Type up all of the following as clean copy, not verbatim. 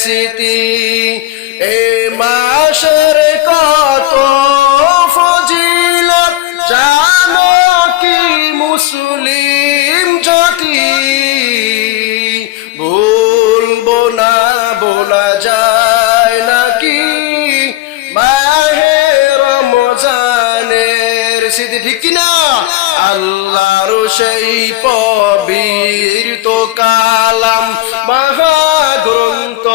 স্মৃতি এ মাসের কত ফজিলত জানো কি মুসলিম জাতি ভুলবো না বলা যায় নাকি মাহে রমজানের স্মৃতি ঠিক কিনা আল্লাহর সেই পবিত্র কালাম মহাগ্রন্থ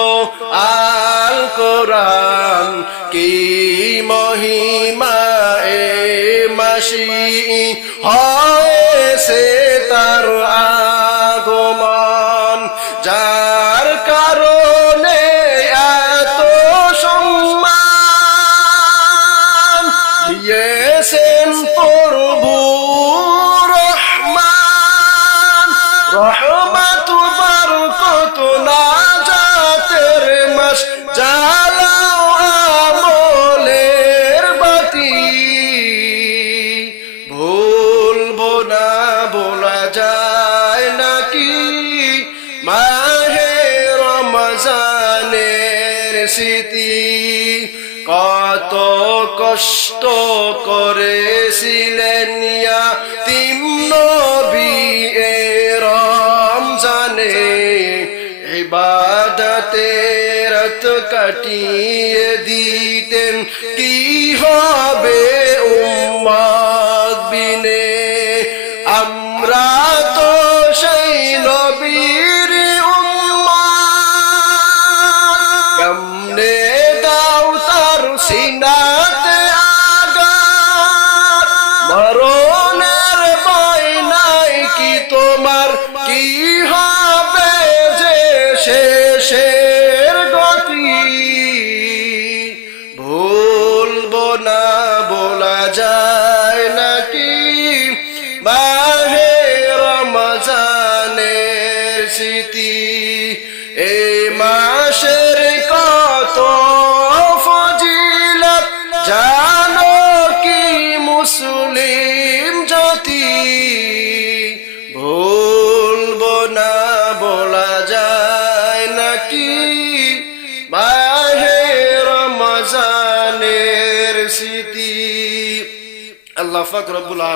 আল কোরআন কি মহিমা এ মাসি হয়েছে তার আগমন যার কারণে এত সম্মান দিয়েছেন প্রভু রহমান রহমত বরকত নাজাতের মাস জ্বালাও আমলের বাতি ভুলবো না বলা যায় নাকি মাহে রমজানের স্মৃতি কত কষ্ট করেছিলেন ইয়াতীম নবী এ রমজানে ইবাদতে রাত কাটিয়ে দিতেন কি হবে উম্মত বিনে আমরা তো সেই নবীর উম্মত কেমনে দাও তার সিনাতে আঘাত মরণের ভয় নাই কি তোমার কি হবে যে শেষের গতি ভুলবো না বলা যায় নাকি মাহে রমজানের স্মৃতি এই মাসের কত ফজিলত জানো কি মুসলিম জাতি ভুলবো না বলা যায় নাকি মাহে রমজানের স্মৃতি আল্লাহ পাক রব্বুল